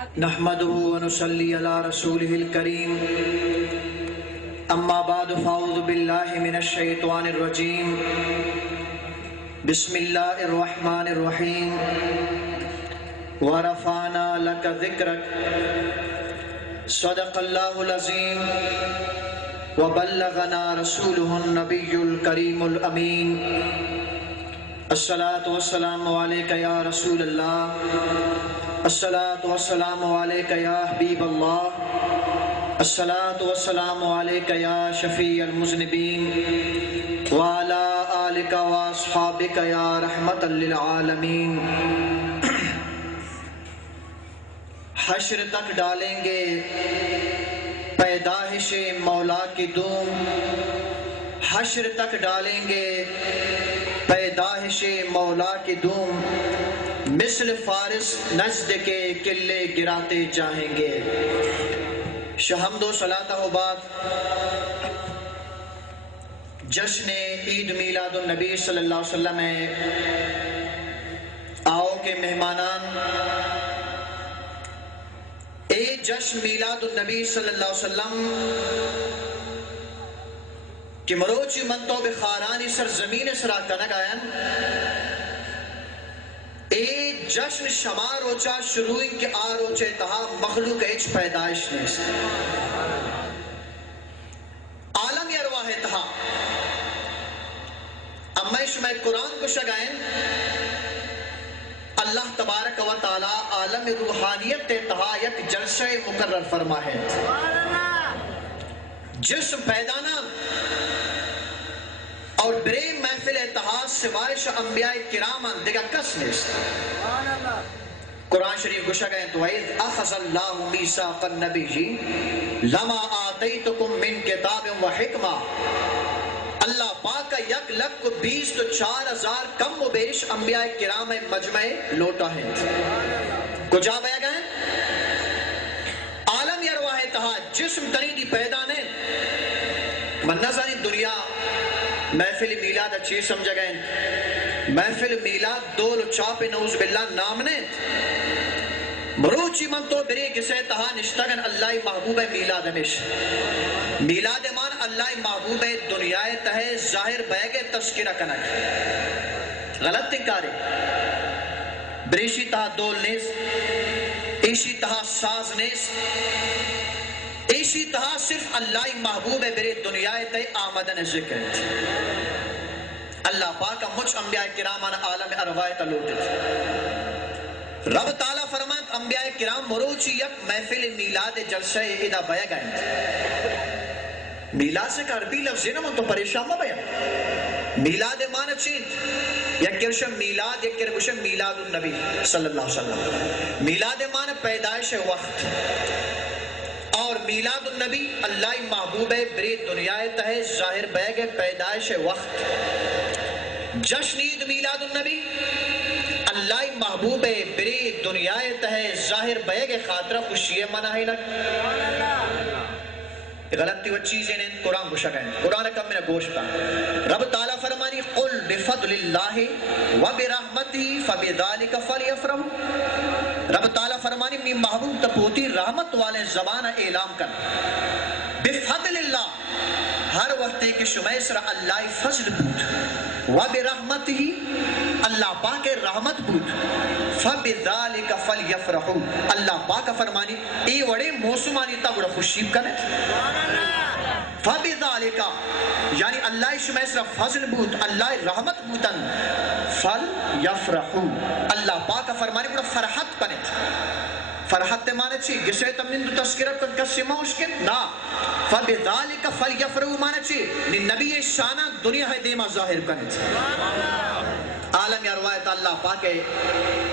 نحمده ونصلي على رسوله الكريم اما بعد فاعوذ بالله من الشيطان الرجيم بسم الله الرحمن الرحيم ورفعنا لك ذكرك صدق الله العظيم وبلغنا رسوله النبي الكريم الأمين الصلاة والسلام عليك يا رسول الله الصلاة والسلام عليك يا حبيب الله الصلاة والسلام عليك يا شفيع المذنبين وعلى آلك وأصحابك يا رحمة للعالمين حشر تک ڈالیں گے پیدائش مولا کی دھوم، حشر تک ڈالیں گے پیدائش مولا کی دھوم، مثل فارس نجد کے قلعے گراتے جائیں گے۔ شہمد و صلاۃ و بعد جشن عید میلاد النبی صلی اللہ علیہ وسلم ہے۔ آؤ کہ مہمانان، اے جشن میلاد النبی صلی اللہ علیہ وسلم کہ مروچی منتو بخارانی سرزمین سرا کنگ آئین، اے جشن شما روچا شروعی کے آ روچے تہا مخلوق ایچ پیدائش نیست، عالم یرواہ تہا اما شمع قرآن کو شگائیں اللہ تبارک و تعالی عالم روحانیت تہا یک جلسہ مقرر فرما ہے۔ جسم پیدانا اور برے محفل اتحاد سوائش انبیاء کرام دیگا کس نیست۔ قرآن شریف گوشا گئے تو وَإِذْ أَخَذَ اللَّهُ مِيثَاقَ النَّبِيِّينَ لَمَا آتَيْتُكُم مِّن كِتَابٍ وَحِکْمَةٍ، اللہ پاک کا 1,20,000 تو 4,000 کم و بیش انبیاء کرام مجمع لوٹا ہے۔ کجا بیا گئے؟ عالم یرواہ تہا جسم تنیدی پیدا نے من نظری دنیا محفل میلاد اچھی سمجھا گئے، محفل میلاد دول چاپ نعوذ باللہ نام نے مروچی من تو بری کسے تہا نشتگن اللہ محبوب میلاد ہمیش میلاد مان اللہ محبوب دنیا تہے ظاہر بیگے تذکرہ کنک غلط تکارے بریشی تہا دول نیس، ایشی تہا ساز نیس، ایشی تہا صرف اللہ محبوب بری دنیا تہے آمدن ذکر اللہ پاکا مجھ انبیاء کرام عالم ارواح تلوٹت۔ رب تعالیٰ فرمات انبیاء کرام مروچی یک محفل میلاد جلسہ ادا بیا گئے۔ میلاد سے عربی لفظ ہے نا من تو پریشان میں بیا میلاد مانا چیت یک کرشم میلاد، یک کرشم میلاد النبی صلی اللہ علیہ وسلم۔ میلاد مانا پیدائش وقت اور میلاد النبی اللہ محبوب بری دنیا تہے ظاہر بیگ پیدائش وقت۔ جشن عید میلاد النبی اللہ محبوب بری دنیا تہے ظاہر بیگ خاطرہ خوشی مناہی لگ غلطی وہ چیزیں نے قرآن کو شکائیں۔ قرآن کم میں گوشت کا رب تعالیٰ فرمانی قل بفضل اللہ وبرحمتہ فبذالک فلیفرحوا، رب تعالیٰ فرمانی می محبوب تپوتی رحمت والے زبان اعلان کر بفضل اللہ ہر وقت کہ شمع سر اللہ فضل بود وبرحمتہ اللہ پاک رحمت بود فبذالک فلیفرحوا اللہ پاک فرمانی ای وڑے موسمانی تا بڑا خوشیب کرے فبذالک یعنی اللہ شمع سر فضل بود اللہ رحمت بودن فلیفرحوا اللہ پاک فرمانی بڑا فرحت کرے۔ فرحت مانے چی جسے تمہیں تو تذکرہ کن کسی موشکل نا فبذالک فلیفرحوا مانے چی نبی شانہ دنیا ہے دیما ظاہر کرنے عالم یا روایت اللہ پاک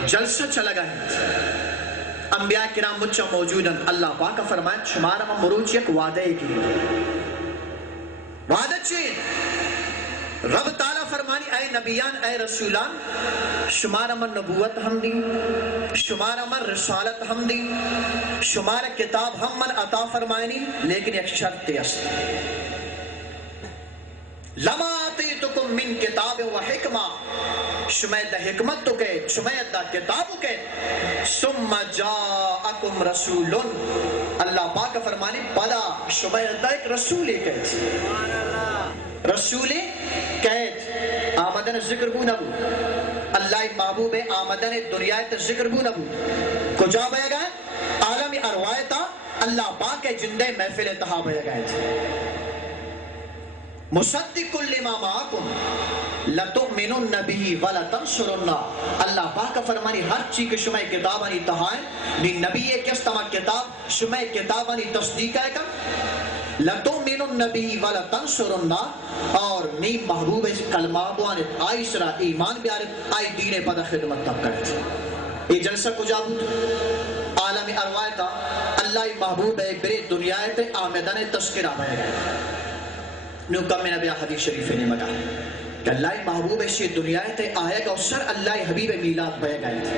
جلسہ چلا گئے انبیاء کرام مجھا موجودا اللہ پاک فرمائے شمارہ میں مروچ یک وعدہ کی وعدہ چین رب تعالیٰ فرمانی اے نبیان اے رسولان شمارہ من نبوت ہم دی، شمارہ من رسالت ہم دی، شمارہ کتاب ہم من عطا فرمائنی، لیکن ایک شرط است لما آتیتکم من کتاب و حکمہ شمید دا حکمت تو کہ شمید دا کتابو کہ ثم جاءکم جاءکم رسول اللہ پاک فرمانی بلا شما یدہ ایک رسول قید رسول قید آمدن ذکر بو نبو اللہ محبوب آمدن دنیا تے ذکر بو نبو کجا بے گئے عالم اروایتا اللہ پاک جندے محفل تہا بے گئے تھے مصدق لما معاکم لتؤمنن به ولتنصرن اللہ پاک فرمانی ہر چیز کے شمع کتابانی تہائیں نی نبی کس تمہ کتاب شمع کتابانی تصدیق ہے کا لتؤمنن به ولتنصرن اور نی محبوب کلمہ بوانت آئی سرا ایمان بیارت آئی دین پدہ خدمت تب کرت یہ جلسہ کجا بود عالم اروایتا اللہ محبوب برے دنیا تے آمدن تذکرہ بے گئے نو کم میں نبی حدیث شریف نے مگا کہ اللہ محبوب ایسی دنیا تے آئے گا اور سر اللہ حبیب میلاد بے گئے تھے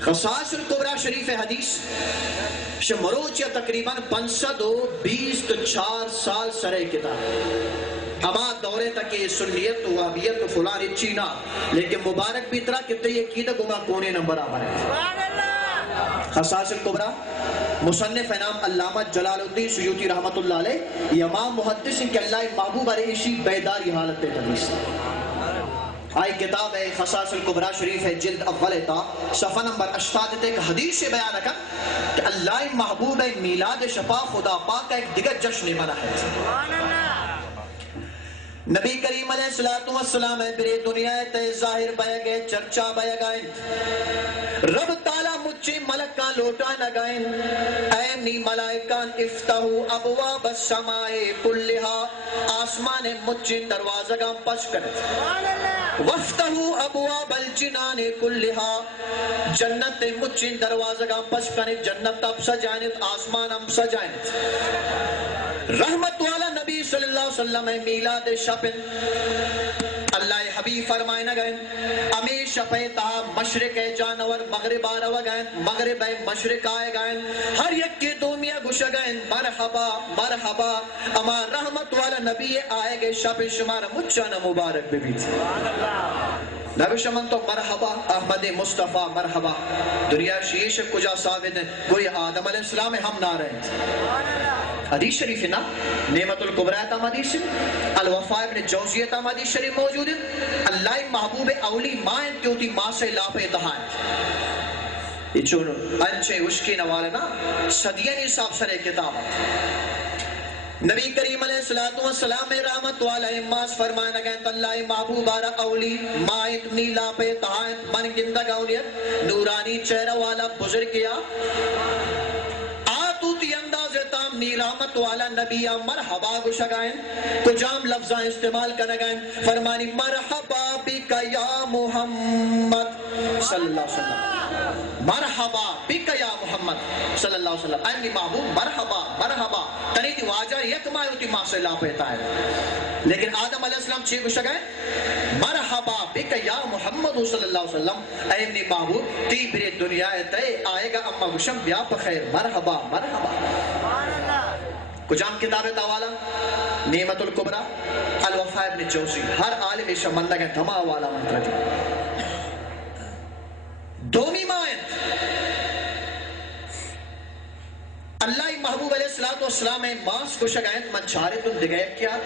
خصائص الکبرى شریف حدیث شمروچ یا تقریباً 524 سال سرے کتاب اما دورے تک یہ سنیت وابیت فلان چینا لیکن مبارک بھی طرح کہتے یہ کی گما کونے نمبر آبر ہے خصائص الکبرى مصنف نام علامہ جلال الدین سیوطی رحمت اللہ علیہ امام محدث کہ اللہ محبوب علیہ اسی بیداری حالت حدیث آئی کتاب ہے خصائص الکبرى شریف ہے جلد اول تا صفحہ نمبر 88 ایک حدیث سے بیان رکھا کہ اللہ محبوب میلاد شفا خدا پاک کا ایک دیگر جشن بنا ہے نبی کریم علیہ السلام برے دنیا تے ظاہر بے گئے چرچا بے گئے رب تعالیٰ مجھے ملکہ لوٹا نگائیں اے نی ملائکان افتحو ابواب السماء کلہا آسمان مجھے دروازہ گا پش کرت وفتحو ابواب الجنان کلہا جنت مجھے دروازہ گا پش کرت جنت اب سجائنت آسمان اب سجائنت رحمت والا نبی صلی اللہ علیہ وسلم میلاد شپن اللہ حبیب فرمائے نہ گئے امی شپیتا مشرق جانور مغرب آرہ گئے مغرب مشرق آئے گئے ہر یک کے دومیہ گوشہ گئے مرحبا مرحبا اما رحمت والا نبی آئے گئے شپ شمارا مچانا مبارک بھی تھی نبی شمن تو مرحبا احمد مصطفیٰ مرحبا دنیا شیش کجا ثابت ہے گوئی آدم علیہ السلام ہم نہ رہے تھے حدیث شریف نا نعمت الکبریٰ تام حدیث الوفاء ابن جوزیہ تام حدیث شریف موجود ہے اللہ محبوب اولی مائن کیوں تھی ماں سے لاپے دہائیں یہ چونو انچے اشکی نوالنا صدیانی صاحب سرے کتاب نبی کریم علیہ السلام رحمت والا اماس فرمائے نگئے اللہ محبوب آرہ اولی مائن نیلا پہ دہائیں من گندگ اولیت نورانی چہرہ والا بزرگ کیا آتوتی انداز تام نیرامت والا نبی مرحبا گشگائیں کجام لفظاں استعمال کرنگائیں فرمانی مرحبا بکا یا محمد صلی اللہ علیہ وسلم مرحبا بکا یا محمد صلی اللہ علیہ وسلم اے محبوب مرحبا مرحبا تنی تھی واجہ یک مائی ہوتی ماں سے لا پیتا ہے لیکن آدم علیہ السلام چھے گشگائیں مرحبا بکا یا محمد صلی اللہ علیہ وسلم اے ابن محبوب تی بری دنیا تے آئے گا اما گشم بیا پخیر مرحبا مرحبا کجام کتاب تاوالا نعمت الکبریٰ الوفاء ابن جوزی ہر عالم شمندہ کے دھما والا منتر دی دومی مائن اللہ محبوب علیہ السلام ماس کو شگائیں من چارے تن دگئے کیا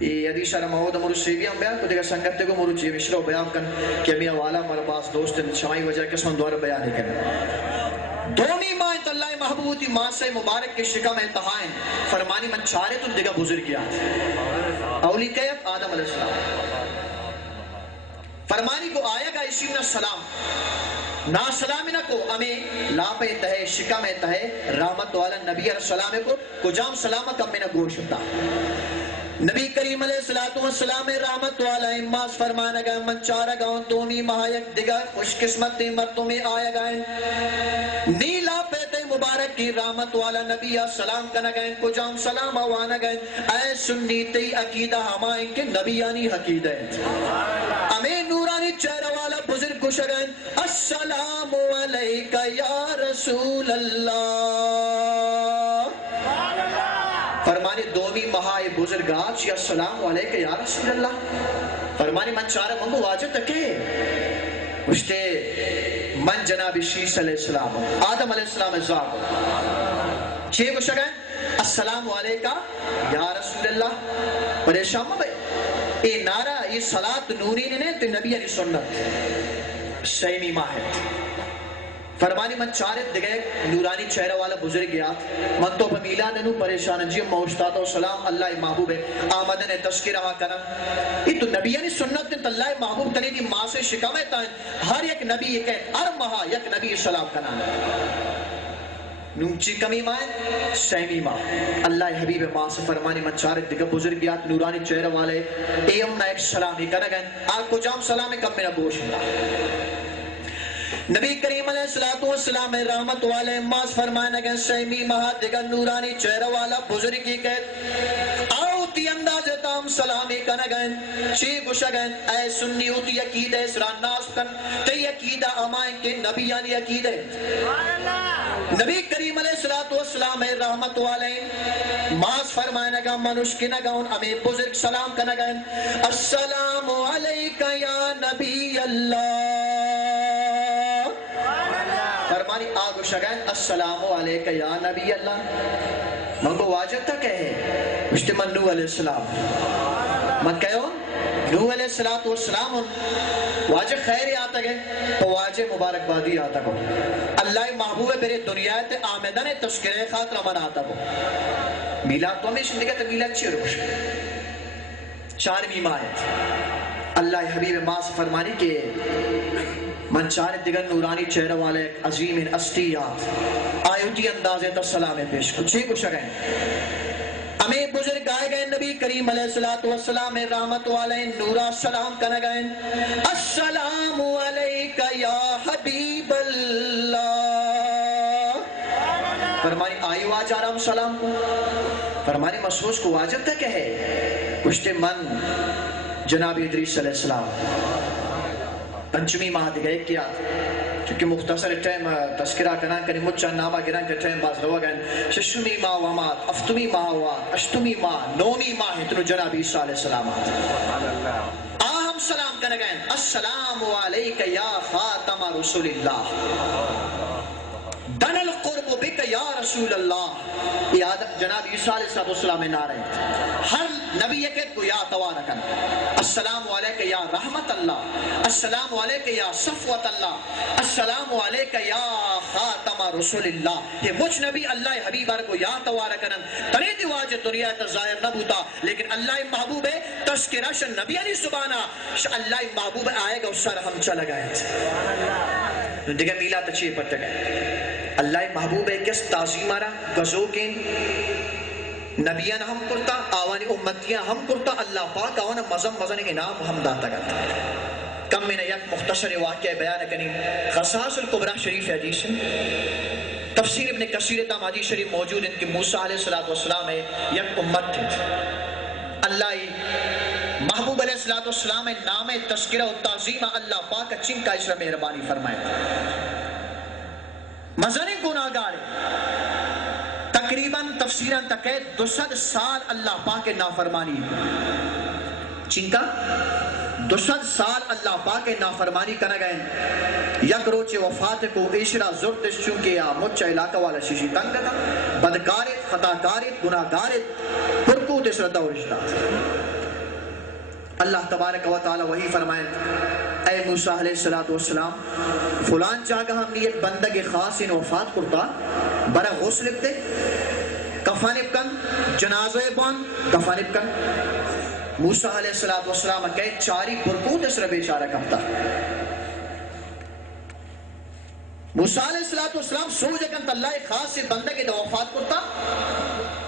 یہ حدیث رمہود مرسی بھی ہم بیان کو دیکھا سنگتے کو مرچی مشرو بیان کن کہ میاں والا مرباس دوست شمائی وجہ کسمن دوار بیان ہی کرنے دومی ماں اللہ محبوبی ماں سے مبارک کے شکم انتہائیں فرمانی من چارے تو دیگا بزرگ کیا اولی قیب آدم علیہ السلام فرمانی کو آیا گا اسی میں السلام نا سلامی نہ کو ہمیں لاپے تہے شکم تہے رحمت والا نبی علیہ السلام کو کجام سلامت ہم میں نہ گوش ہوتا نبی کریم علیہ السلام رحمت والا اماس فرمانا گا من چارا گاؤں تومی مہایک دگر خوش قسمت مرتوں میں آیا گائیں نیلا پیتے مبارک کی رحمت والا نبی السلام کنا گائیں کجام سلام آوانا گائیں اے سنی تی عقیدہ ہمائیں کہ نبیانی حقیدہ ہمیں نورانی چہرہ والا بزرگ کو شگائیں السلام علیکہ یا رسول اللہ فرمانی دومی مہائی بزرگات یا السلام علیکہ یا رسول اللہ فرمانی من چارہ منگو واجہ تکے مجھتے من جناب شیس علیہ السلام آدم علیہ السلام ازاق چھے گوشہ گئے السلام علیکہ یا رسول اللہ پریشان بھائی اے نعرہ یہ صلاة نوری نے تو نبی علیہ سنت سیمی ماہد فرمانی من چارت دگئے نورانی چہرہ والا بزرگ گیا من تو پمیلا ننو پریشان جی موشتاتا و سلام اللہ محبوب آمدن تذکرہ کرنا یہ تو نبی یعنی سنت دن اللہ محبوب تنی دی ماں سے شکامے تا ہر ایک نبی یہ کہت ار مہا یک نبی سلام کرنا نوچی کمی مائن سیمی ماں اللہ حبیب ماں سے فرمانی من چارت دگئے بزرگ گیا نورانی چہرہ والے اے امنا ایک سلامی کرنا گئے آگ کو جام سلامی کم میرا گوش اللہ نبی کریم علیہ السلام رحمت والے ماس فرمائے گئے سیمی مہادگا نورانی چہرہ والا بزرگی کہت آؤ تی انداز تام سلامی کن گئے چی گوشہ گئے اے سنی ہوتی عقید اسران ناس کن تی عقیدہ امائن کے نبیانی عقید نبی کریم علیہ السلام رحمت والے ماس فرمائے گا منشکن گا ان ہمیں بزرگ سلام کن گئے السلام علیکہ یا نبی اللہ فرمانی آگو شگائن السلام علیکہ یا نبی اللہ منگو واجب تھا کہے مجھتے من نوح علیہ السلام من کہے ہوں نوح علیہ السلام واجب خیری آتا گئے تو واجب مبارکبادی آتا گو اللہ محبوب میرے دنیا تے آمدن تذکرہ خاطر من آتا گو میلاد تو ہمیں شندگی تا میلاد چی روش چارمی ماہد اللہ حبیب ماں سے فرمانی کہ من چار دیگر نورانی چہرہ والے عظیم اسٹیات آیوٹی اندازے تا سلام پیش کو چھے کچھ گئے ہمیں بزرگ آئے گئے نبی کریم علیہ السلام رحمت والے نورا سلام کرنے گئے السلام علیکہ یا حبیب اللہ فرمانی آئی واج آرام سلام کو فرمانی محسوس کو واجب تھا کہ ہے کچھتے من جناب ادریس علیہ السلام پنچمی ماہ دگئے کیا چونکہ مختصر ٹائم تذکرہ کنان کنی مجھا نامہ گران کے ٹائم باز روا گئے ششمی ماہ وامات افتمی ماہ وات اشتمی ماہ نومی ماہ اتنو جناب عیسیٰ علیہ السلام آہم سلام کرنے گئے السلام علیکہ یا خاتم رسول اللہ دن القرب بک یا رسول اللہ یہ آدم جناب عیسیٰ علیہ السلام نعرہ ہر نبی یہ کہت کو یا توارکن السلام علیکہ یا رحمت اللہ السلام علیکہ یا صفوت اللہ السلام علیکہ یا خاتم رسول اللہ یہ مجھ نبی اللہ حبیب کو یا توارکن ترے دیواج دنیا تظاہر نہ بوتا لیکن اللہ محبوب ہے تذکرہ شن نبی علیہ سبحانہ اللہ محبوب آئے گا اس سر ہم چل گئے دیکھیں میلہ تچھئے پڑھتے گئے اللہ محبوب ہے کس تعظیم آرہا گزو کے نبیان ہم کرتا آوانی امتیاں ہم کرتا اللہ پاک آوانا مزم انعام ہم داتا کرتا کم میں نے یک مختصر واقعہ بیان کنی خصاص القبرہ شریف حدیث تفسیر ابن کثیر تام حدیث شریف موجود ان کی موسیٰ علیہ السلام ہے یک امت تھے اللہ محبوب علیہ السلام نام تذکرہ و تعظیم اللہ پاک چن کا اسرہ مہربانی فرمائے مزنی گناہگار تقریباً تفسیراً تقید 200 سال اللہ پاک نافرمانی چنکا 200 سال اللہ پاک نافرمانی کرنے گئے یک روچے وفات کو عشرہ زرتش چونکہ یا مجھا علاقہ والا شیشی تنگ تھا بدکارت خطاکارت گناہگارت پرکوت اس ردہ و رشتہ اللہ تبارک و تعالی وہی فرمائے اے موسیٰ علیہ السلام فلان چاہگا ہم نے ایک بندگ خاص ان وفات کرتا برا غسل ابتے کفانب کن جنازہ بان کفانب کن موسیٰ علیہ السلام کہے چاری برکوت اس ربی چارہ کمتا موسیٰ علیہ السلام سوجہ کن اللہ خاص بندگ دا وفات کرتا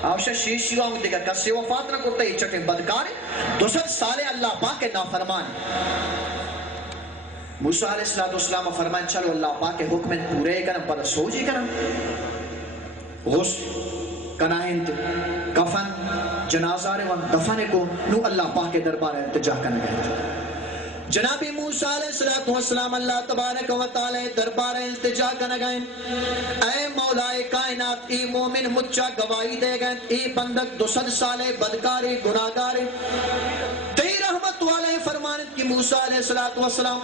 آوشہ شیشی وہاں دیکھا کسی وفات نہ کرتا یہ چکے بدکار 200 سالے اللہ پاک کے نافرمان موسیٰ علیہ السلام فرمائیں چلو اللہ پاک کے حکم پورے کرنا پر سوجی کرنا غسل کنائنت کفن جنازہ رہے وہاں دفن کو نو اللہ پاک کے دربار ارتجا کرنا گئے جناب موسیٰ علیہ السلام اللہ تبارک و تعالی دربار التجا کرنا گئے اے مولا کائنات ای مومن مجھا گواہی دے گئے ای بندک 200 سالے بدکاری گناہگاری تی رحمت والے فرمانت کی موسیٰ علیہ السلام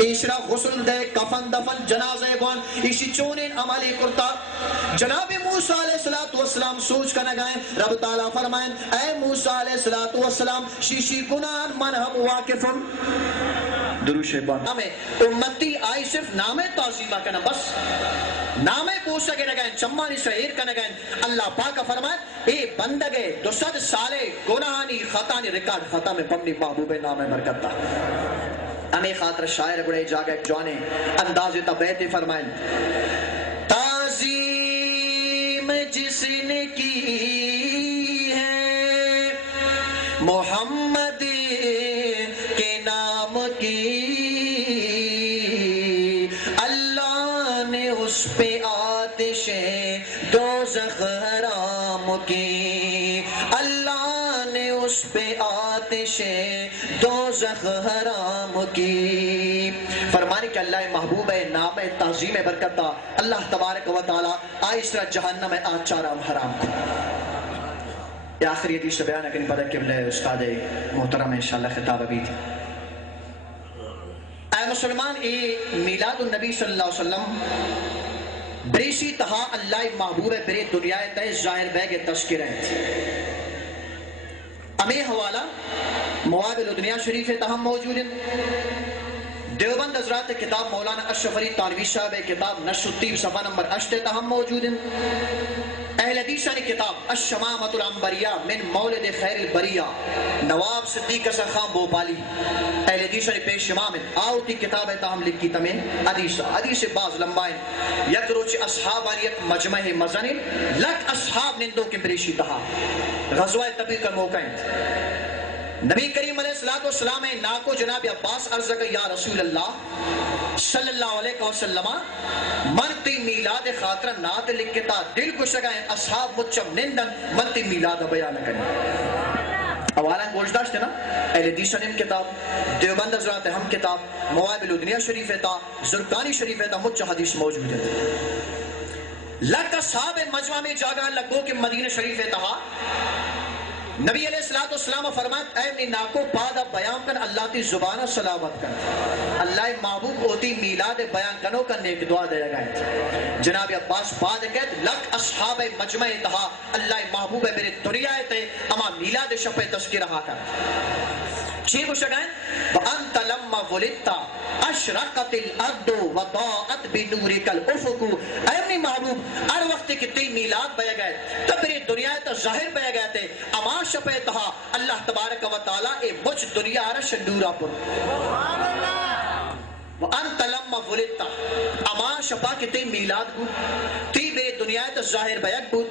ایشرا غسل دے کفن دفن جنازے بان ایشی چونین عملی کرتا جناب موسیٰ علیہ السلام سوچ کا نگائیں رب تعالیٰ فرمائیں اے موسیٰ علیہ السلام شیشی گناہ من ہم واقفن دروش بان ہمیں امتی آئی صرف نام تعظیمہ کنا بس نام پوچھا کے نگائیں چمانی شہیر کا نگائیں اللہ پاک فرمائیں اے بندگے 200 سالے گناہانی خطانی ریکارڈ خطا میں پمنی محبوب نام برکتا ہمیں خاطر شاعر بڑے جاگے جوانے انداز تبیت فرمائیں تعظیم جس نے کی ہے محمد کے نام کی اللہ نے اس پہ آتش دوزخ حرام کی اللہ نے اس پہ آتش دوزخ حرام کی فرمانے کہ اللہ محبوب نام تعظیم برکتا اللہ تبارک و تعالی آئسرا جہنم آچارم حرام کو یہ آخری حدیث بیان ہے کہ نہیں پتہ کہ ملے استاد محترم انشاءاللہ خطاب ابھی تھی اے مسلمان اے میلاد النبی صلی اللہ علیہ وسلم بریشی تہا اللہ محبوب برے دنیا تے ظاہر بیگ تذکر ہے ہمیں حوالہ موابل دنیا شریف تہم موجود ہیں دیوبند حضرات کتاب مولانا اشرف علی تانوی صاحب کتاب نشر الطیب صفحہ نمبر 8 تہم موجود ہیں اہل حدیث نے کتاب الشمامۃ العنبریہ من مولد خیر البریہ نواب صدیق حسن خان بھوپالی اہل حدیث نے پیش امام آؤ تی کتاب تاہم لکھی تمہیں حدیث بعض لمبائیں یک روچ اصحاب آلی یک مجمع مزنی لک اصحاب نندوں کے پریشی تہا غزوہ تبوک کا موقع ہے نبی کریم علیہ السلام ناکو جناب عباس عرض کہ یا رسول اللہ صلی اللہ علیہ وسلم من تی میلاد خاطر نات لکھتا دل کو شگائیں اصحاب مچم نندن من تی میلاد بیان کریں حوالہ گوشداشت ہے نا اہل حدیث نے کتاب دیوبند حضرات ہم کتاب موابل دنیا شریف تا زرقانی شریف تا مچ حدیث موجود ہے لک اصحاب مجمع میں جاگاں لگو کہ مدینہ شریف تہا نبی علیہ السلام فرمائے اے منی ناکو پادا بیان کن اللہ تی زبانہ سلامت کن اللہ محبوب ہوتی میلاد بیان کنو کا نیک دعا دے گئے جناب عباس پاد کہت لک اصحاب مجمع تہا اللہ محبوب میرے دنیا تے اما میلاد شپ تذکرہ کر چی کو شگائیں وَأَنْتَ لَمَّا وَلِدْتَ أَشْرَقَتِ الْأَرْضُ وَضَاءَتْ بِنُورِكَ الْأُفُقُ اے اپنی محبوب ہر وقت کی تی میلاد بے گئے تب میری دنیا تا ظاہر بے گئے تھے اما شپے تہا اللہ تبارک و تعالی اے مجھ دنیا رش نورا پر وَأَنْتَ لَمَّا وَلِدْتَ اما شپا کی تی میلاد کو تی میری دنیا تا ظاہر بے گئے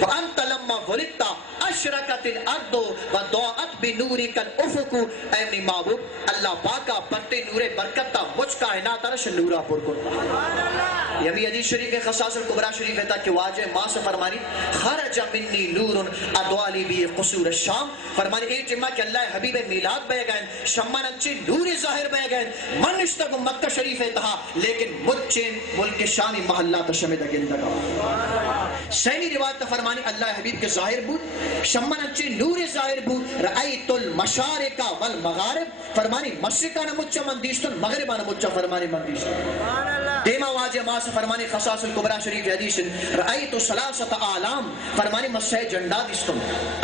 وَأَنْتَ لَمَّا وَلِدْتَ اشرقت الارض وضاءت بنورک الافق اے اپنی محبوب اللہ پاکا برتے نور برکتا مجھ کائنات رش نورا پر کرتا یمی حدیث شریف خصاص الکبرى شریف ہے کہ واجہ ماں سے فرمانی خرج منی نور ادوالی بھی قصور الشام فرمانی ایک جمعہ کہ اللہ حبیب میلاد بے گئے شمان انچی نور ظاہر بے گئے من نشتگ مکہ شریف تہا لیکن مجھین ملک شانی محلہ تشمد گندگا سینی روایت فرمانی اللہ حبیب کے ظاہر بود شمان انچی نور ظاہر بود رأیت المشارقہ والمغارب فرمانی مشرقہ نمچہ مندیشتن مغربہ نمچہ فرمانی مندیشتن دیما واجہ ماں سے فرمانی خصاص الکبرى شریف حدیث رأیت ثلاثت آلام فرمانی مسح جنڈا دیستم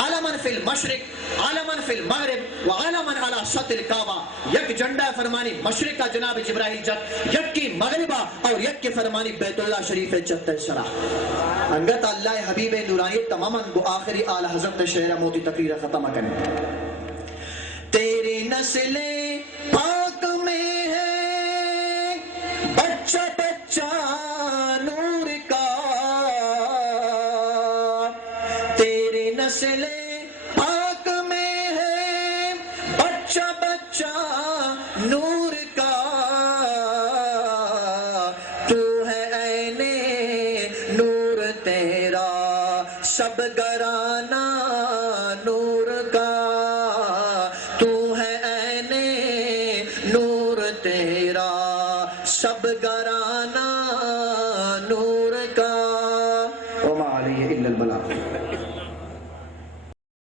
علماً فی المشرق علماً فی المغرب وعلماً علی سطح الکعبہ یک جنڈا فرمانی مشرقہ جناب جبرائیل جت یک کی مغربہ اور یک کی فرمانی بیت اللہ شریف جت سرا انگت اللہ حبیب نورانی تماماً گو آخری آل حضرت شہرہ موتی تقریر ختم کرنے تیری نسل پاک میں ہے بچہ بچہ نور کا تیری نسل پاک میں ہے بچہ بچہ نور